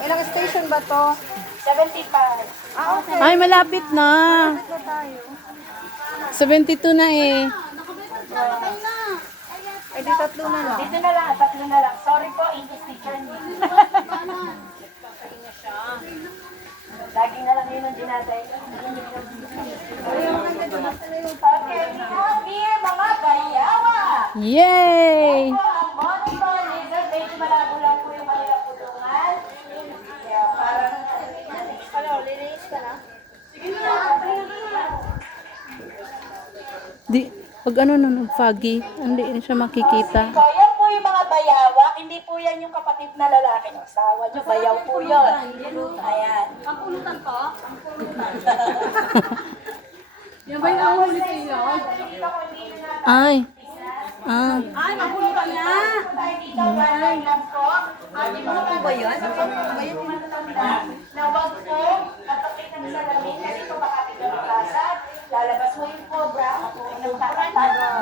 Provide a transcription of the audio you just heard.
Ilang station ba to? 75. Ah, okay. Ay, malapit na. Ito tayo. 72 na eh. Ay, di tatlo na lang. Dito na lang, tatlo na lang. Sorry po, English teacher niyo. Lagi na lang yun ang dinaday. Okay, we have here mga bayawa. Yay! Ito ang monitor lizard. Medyo malabo lang po yung kanilang pulungan. Kaya parang... Ano, linis ka na? Di, pag ano nun, foggy, hindi na siya makikita. So, yan po yung mga bayawa. Hindi po yan yung kapatid na lalaki ng asawa nyo. Bayaw po yun. Ayan. Ang pulutan po? Ang pulutan. Yan ba yung ahuli sa inyo? Ay. Ah. Ay, mapulutan na! Ano po ba yun? Na wag po tatapit ng salamin kasi ito makapit ng plaza. Lalabas mo yung cobra. Ako ng kakatago.